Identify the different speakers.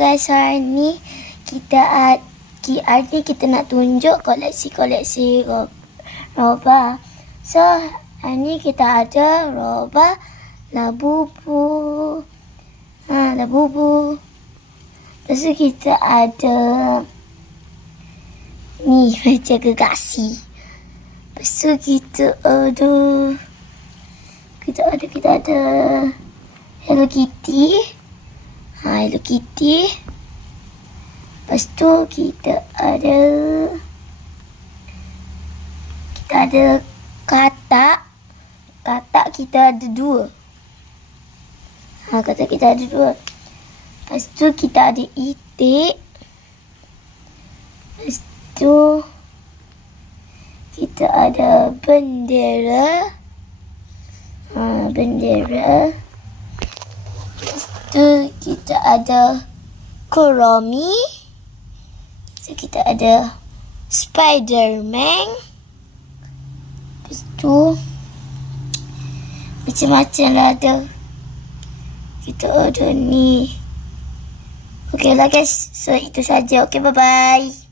Speaker 1: guys, hari ni kita hari ni kita nak tunjuk koleksi-koleksi ro- roba. So, hari ni kita ada roba labubu. Ha, labubu. Lepas tu kita ada ni macam gegasi. Lepas tu kita ada kita ada kita ada Hello Kitty. Ha, Hello Kitty. Lepas tu kita ada kita ada katak. Katak kita ada dua. Ha, katak kita ada dua. Lepas tu kita ada itik. Lepas tu kita ada bendera. Ha, bendera. Kita ada Kuromi. So kita ada Spiderman. Lepas tu macam-macam lah ada. Kita ada ni. Okey lah guys. So itu saja. Okey bye-bye.